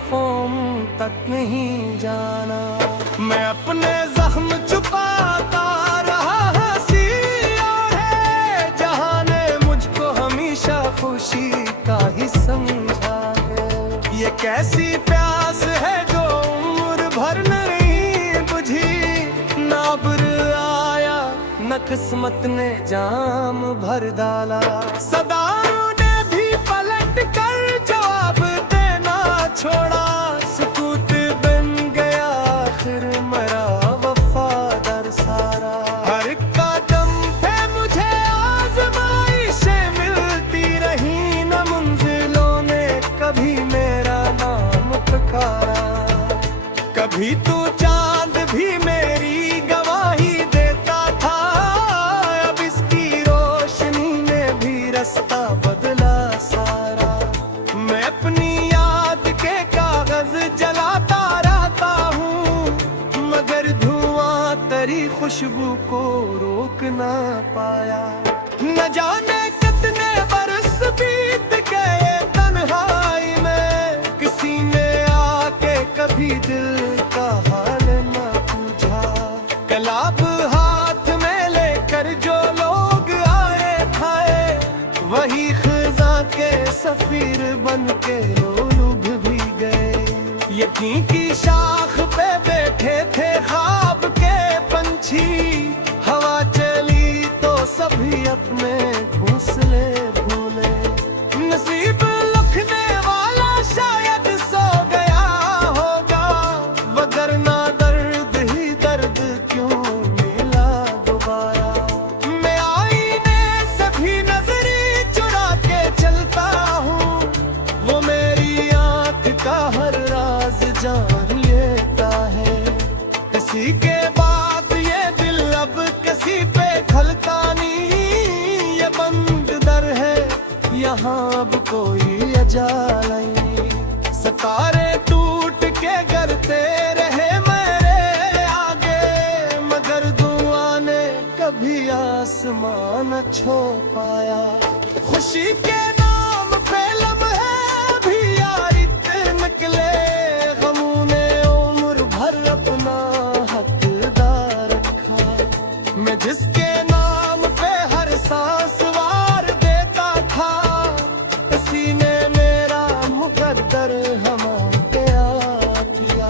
Foam तक नहीं जाना। मैं अपने जख्म छुपाता रहा, हंसी और है जहां ने मुझको हमेशा खुशी का ही समझा है। ये कैसी प्यास है जो उम्र भर नहीं बुझी, ना अब्र आया न किस्मत ने जाम भर डाला। सदाओं ने भी पलट कर जवाब देना छोड़ा, सुकूत बन गया आखिर मरा वफादार सारा। हर कदम पे मुझे आज़माइशें मिलती रही, न मंजिलों ने कभी मेरा नाम पुकारा। कभी तू चांद भी मेरी गवाही देता था, अब इसकी रोशनी ने भी रास्ता बदला सारा। मैं अपनी याद के कागज जलाता रहता हूँ, मगर धुआं तेरी खुशबू को रोक ना पाया। न जाने कितने बरस बीत गए तन्हाई में, किसी ने आके कभी दिल का हाल न पूछा। कलाब हाथ में लेकर जो लोग आए खाए, वही खिजा के सफीर बन के लुभ भी गए। यकीन की शाख पे बैठे थे ख्वाब के पंछी, हवा चली तो सभी अपने घोंसले भूले। नसीब लिखने वाला शायद सो गया होगा, वगरना दर्द ही दर्द क्यों मिला दोबारा। मैं आईने से भी नजरी चुरा के चलता हूँ, वो मेरी आंख का हर राज जान लेता है। किसी के बाद ये दिल अब किसी पे खलता नहीं, ये बंद दर है यहाँ अब कोई अजाल नहीं। सितारे टूट के गिरते रहे मेरे आगे, मगर दुआ ने कभी आसमान न छू पाया। खुशी के नाम पे लम्हे भी यारित निकले, गमों ने उम्र भर अपना हकदार रखा। मैं जिसके नाम पे हर सांस वार देता था, किसी ने मेरा मुकद्दर हमारे किया।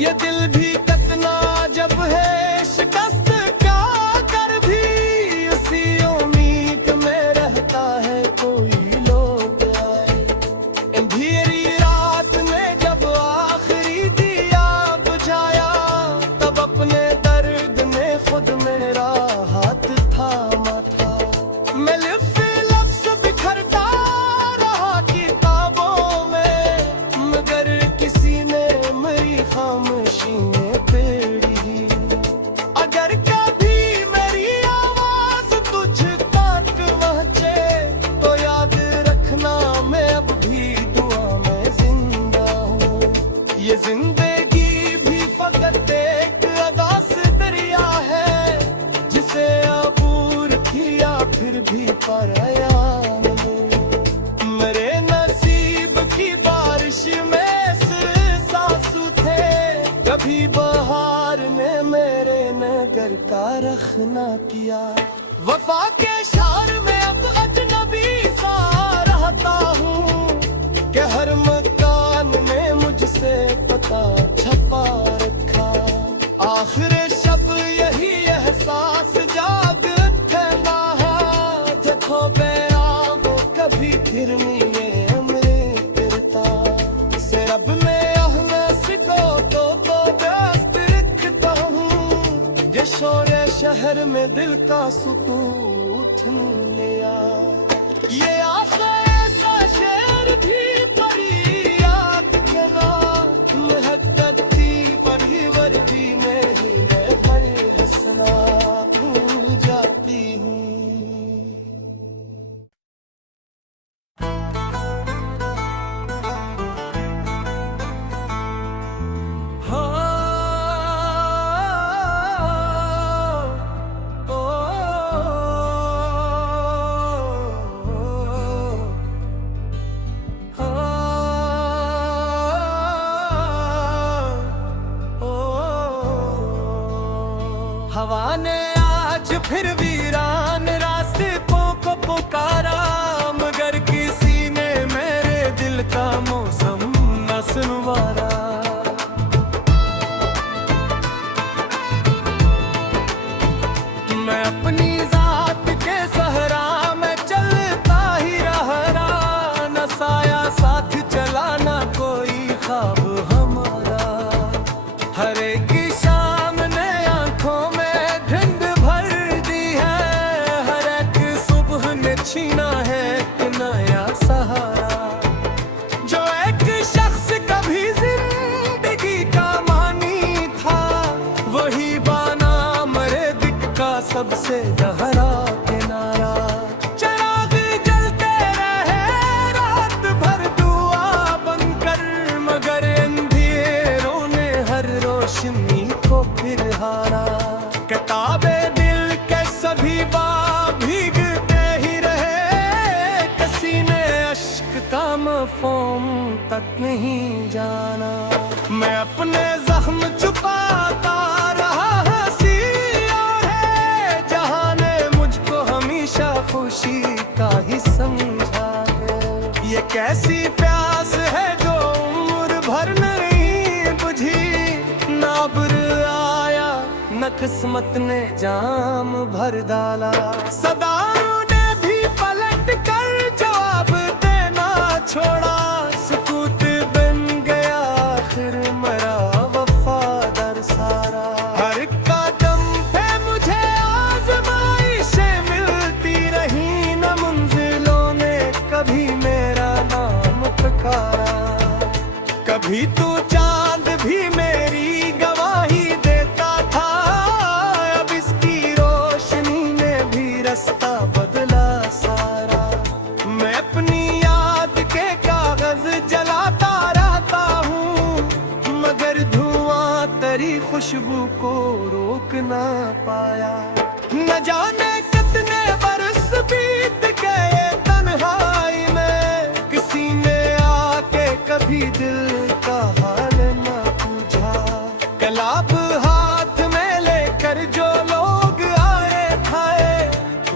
ये दिल भी कितना जब है शिकस्त क्या कर भी, उसी उम्मीद में रहता है कोई लोग आए। अंधेरी रात में जब आखिरी दिया बुझाया, तब अपने दर्द ने खुद मेरा हाथ थामा था। मैं लफ्ज़ बिखरता रहा किताबों में, मगर किसी ने मेरी खामोशी में पेड़ी। अगर कभी मेरी आवाज तुझ तक पहुंचे, तो याद रखना मैं अब भी दुआ में जिंदा हूँ। ये जिंदगी भी फकत एक अदास दरिया है, जिसे अबूर किया फिर भी पराया नहीं। मेरे नसीब की बारिश में सासू थे, कभी बहार ने मेरे नगर का रखना किया। वफा के शहर में अब अजनबी सा रहता हूँ, कि हर मकान में मुझसे पता छपा रखा। आखिर शब यही एहसास जागता है, देखो बेरा वो कभी फिर ये अमरे फिरता। से रब में अहना सिको तो व्यस्त रखता हूँ, ये शोरे शहर में दिल का सुकून लिया। ये आशा ऐसा शेर भी परी आग के नाम है, कत्ती परी वर्दी में ही मैं पर हंसना भूल जाती हूँ। फिर वीरान रास्तों को पुकारा, मगर किसी ने मेरे दिल का मौसम न सुनवारा। मैं अपनी जात के सहरा में चलता ही रहा, न साया साथ चला न कोई ख्वाब हमारा। हर एक शाम ने आंखों में धुंध भर दी है, हर एक सुबह ने छीना है एक नया सहारा। जो एक शख्स कभी जिंदगी का मानी था, वही बाना मरे दिक का सबसे गहरा किनारा। चिराग जलते रहे रात भर दुआ बनकर, मगर अंधेरों ने हर रोशनी को फिर हारा। किताबे दिल के सभी बाब भीगते ही रहे, किसी ने अश्क का मफ़हूम तक नहीं जाना। मैं अपने जख्म छुपाता रहा, हंसी और है जहां ने मुझको हमेशा खुशी का ही समझा है। ये कैसी प्यास है जो उम्र भर नहीं बुझी, ना अब्र आया न किस्मत ने जाम भर डाला। सदाओं ने भी पलट कर जवाब देना छोड़ा, सुकूत बन गया आखिर मरा वफादार सारा। हर कदम पे मुझे आज़माइशें मिलती रही, न मंजिलों ने कभी मेरा नाम पुकारा। कभी तो चांद भी मेरी गवाही देता था, अब इसकी रोशनी ने भी रास्ता बदला सारा। मैं अपनी याद के कागज जलाता रहता हूँ, मगर धुआं तेरी खुशबू को रोक ना पाया। न जाने कितने बरस बीत गए तन्हाई में, किसी ने आके कभी दिल का हाल न पूछा। कलाब हाथ में लेकर जो लोग आए थे,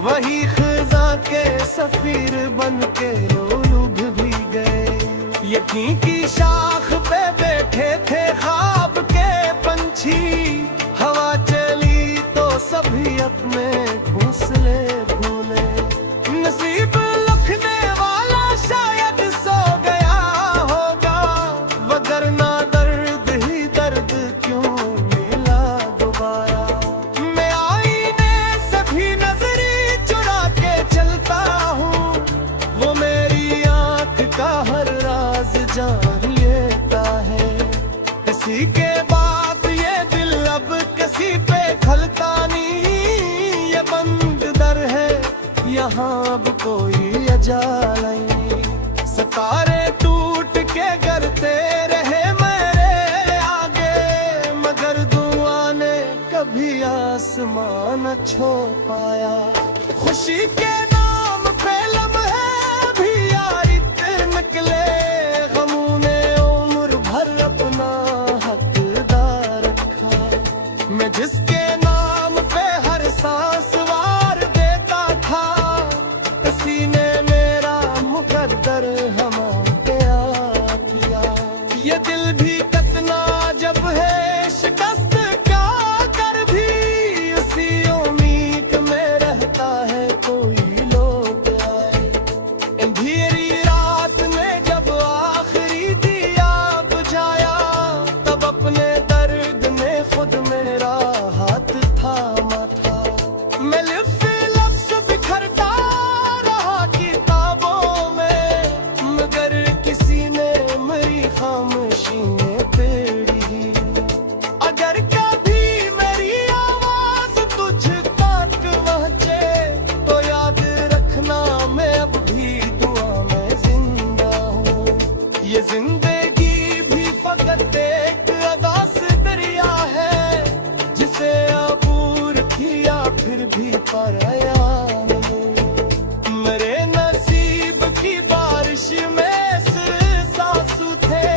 वही खिज़ा के सफीर बन के लोग भी गए। यकीन की शाख पे बैठे थे ख्वाब के पंछी, हवा चली तो सभी अपने घोंसले भूले। नसीब लिखने वाला शायद सो गया होगा, वगरना दर्द ही दर्द क्यों मिला दोबारा। मैं आईने से भी नजरी चुरा के चलता हूँ, वो मेरी आंख का हर राज जान लेता है। किसी के बाद ये दिल अब किसी पे खलता नहीं, ये बंद दर है यहाँ अब कोई अजाल नहीं। सितारे टूट के गिरते रहे मेरे आगे, मगर दुआ ने कभी आसमान न छू पाया। खुशी के नाम पे लम्हे भी यार निकले, गमों ने उम्र भर अपना हकदार रखा। मैं जिसके नाम पे हर सांस वार देता था, किसी ने मेरा मुकद्दर हमारे आ किया। ये दिल भी कितना जब है शिकस्त क्या कर भी, उसी उम्मीद में रहता है कोई लोग आए। अंधेरी रात में जब आखिरी दिया बुझाया, तब अपने दर्द में खुद मेरा हाथ थामा था। मैं लफ्ज़ बिखरता रहा किताबों में, मगर किसी ने मेरी खामोशी में पेड़ी। अगर कभी मेरी आवाज तुझ तक पहुंचे, तो याद रखना मैं अब भी दुआ में जिंदा हूँ। ये जिंदगी भी फकत एक अदास दरिया है, जिसे अबूर किया फिर भी पराया नहीं। मेरे नसीब की बारिश में सासू थे,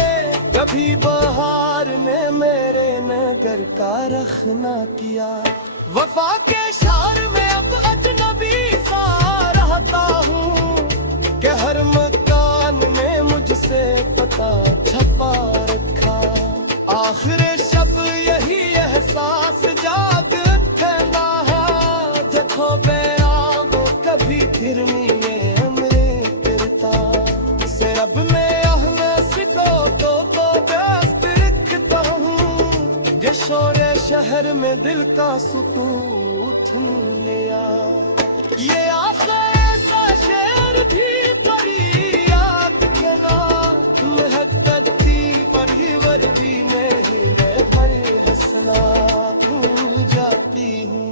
कभी बहार ने मेरे नगर का रख न किया। वफा के शार में अब अजनबी सा रहता हूँ कि हर मकान में मुझसे पता छपा रखा। आखिर शब यही एहसास जाग उठना है, देखो बेआ वो कभी फिर नहीं हमरे फिरता। से रब में अहले सिको तो व्यस्त रखता हूँ, ये शोरे शहर में दिल का सुकून लिया। ये आशा ऐसा शेर भी परी याद के नाम है, कदती परी वर्दी में ही मैं पर हंसना भूल जाती हूँ।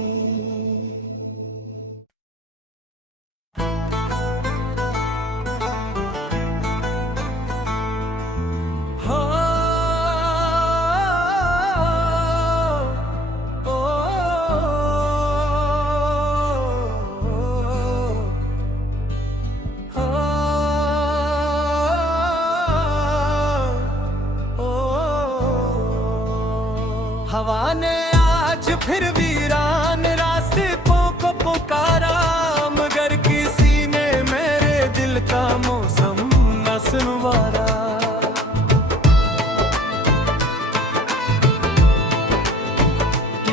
हवा ने आज फिर वीरान रास्ते को पुकारा, मगर किसी ने मेरे दिल का मौसम न सुनवारा।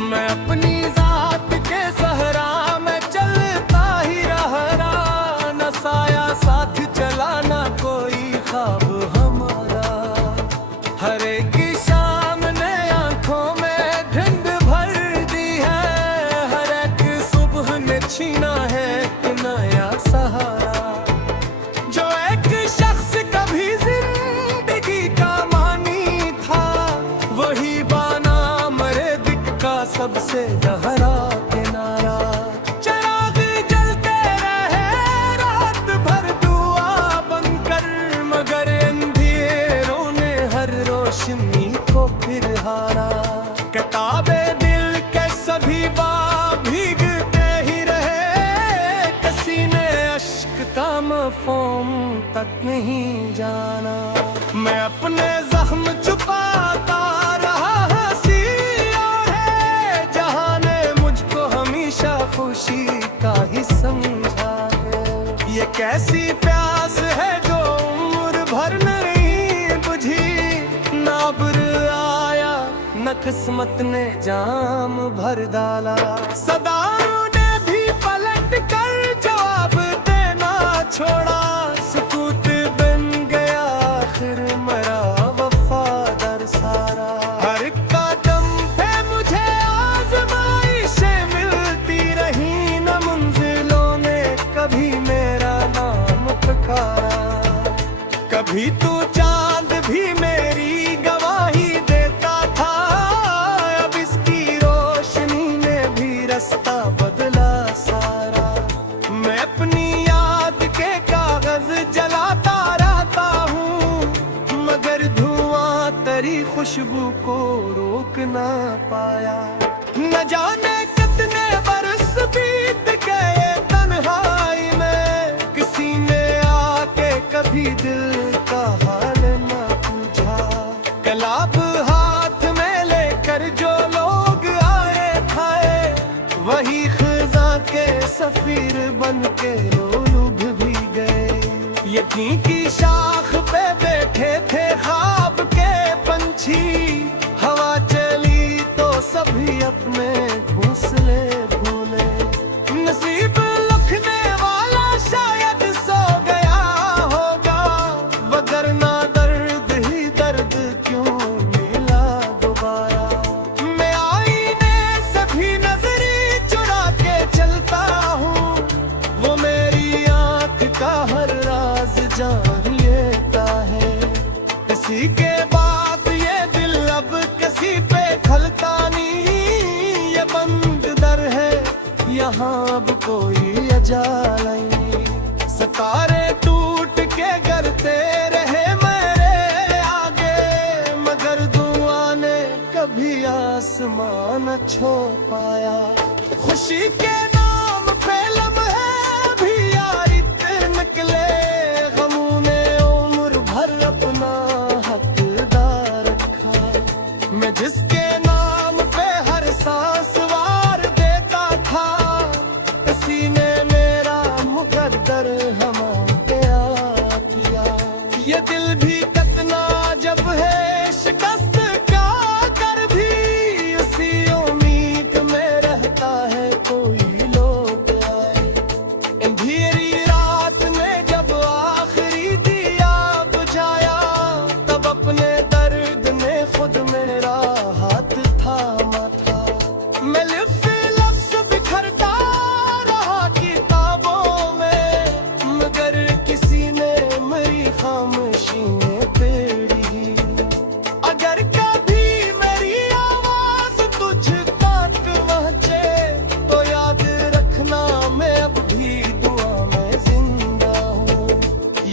मैं अपनी जात के सहरा में चलता ही रहा, न साया साथ चला न कोई ख्वाब हमारा। हर एक शाम ने आंखों में धुंध भर दी है, हर एक सुबह ने छीना है एक नया सहारा। जो एक शख्स कभी जिंदगी का मानी था, वही बाना मरे दिक का सबसे गहरा किनारा। चिराग जलते रहे रात भर दुआ बनकर, मगर अंधेरों ने हर रोशनी को फिर हारा। किताबे दिल के सभी बाब भीगते ही रहे, किसी ने अश्क का मफ़हूम तक नहीं जाना। मैं अपने जख्म छुपाता रहा, हंसी और है जहां ने मुझको हमेशा खुशी का ही समझा है। ये कैसी प्यास है जो उम्र भर नहीं बुझी, ना अब्र आया न किस्मत ने जाम भर डाला। सदाओं ने भी पलट कर जवाब देना छोड़ा, सुकूत बन गया आखिर मरा वफादार सारा। हर कदम पे मुझे आज़माइशें मिलती रही, न मंजिलों ने कभी मेरा नाम पुकारा। कभी तू चांद भी मेरी गवाही देता था, अब इसकी रोशनी ने भी रास्ता बदला सारा। मैं अपनी याद के कागज जलाता रहता हूँ, मगर धुआं तेरी खुशबू को रोक ना पाया। न जाने कितने बरस बीत गए तन्हाई में, किसी ने आके कभी दिल का हाल न पूछा। कलाब हाथ में लेकर जो लोग आए थे, वही खिज़ा के सफीर बन के लोग भी गए। यकीन की शाख पे बैठे थे ख्वाब के पंछी, हवा चली तो सभी अपने घोंसले भूले। नसीब लिखने वाला शायद सो गया होगा, वगरना दर्द ही दर्द क्यों मिला दोबारा। मैं आईने से भी नजरी चुरा के चलता हूँ, वो मेरी आंख का हर राज जान लेता है। किसी के बाद ये दिल अब किसी पे खलता नहीं, ये बंद दर है यहाँ अब कोई अजाल नहीं। सितारे टूट के गिरते रहे मेरे आगे, मगर दुआ ने कभी आसमान न छू पाया। खुशी के नाम पे लम्हे भी यार निकले, गमों ने उम्र भर अपना हकदार रखा। मैं जिसके नाम पे हर सांस वार देता दिल भी कतना जब है शिकस्त क्या कर भी उसी उम्मीद में रहता है कोई लोग आए। अंधेरी रात में जब आखिरी दिया बुझाया तब अपने दर्द ने खुद मेरा हाथ थामा था। मैं लफ्ज़ बिखरता रहा किताबों में मगर किसी ने मेरी खामोशी में पेड़ी। अगर कभी मेरी आवाज तुझ तक पहुंचे तो याद रखना मैं अब भी दुआ में जिंदा हूँ।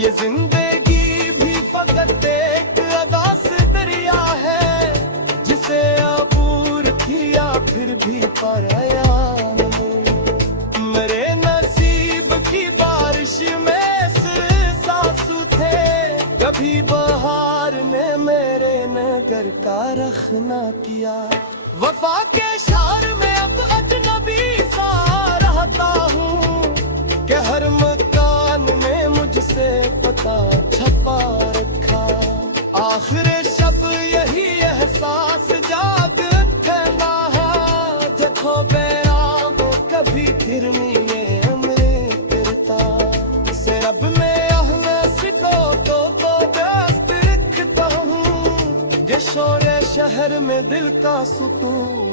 ये जिंदगी भी फकत एक अदास दरिया है जिसे अबूर किया फिर भी पाया नहीं। मेरे नसीब की बारिश में सासू थे कभी बहार ने मेरे नगर का रखना किया। वफा के शहर में अब अजनबी सा रहता हूँ कि हर मकान में मुझसे पता छपा रखा। आखिर शब यही एहसास जाग उठना है देखो वो कभी फिर ये हमें करता। से रब में आहने सिको तो दस्त रखता हूँ ये शोरे शहर में दिल का सुकून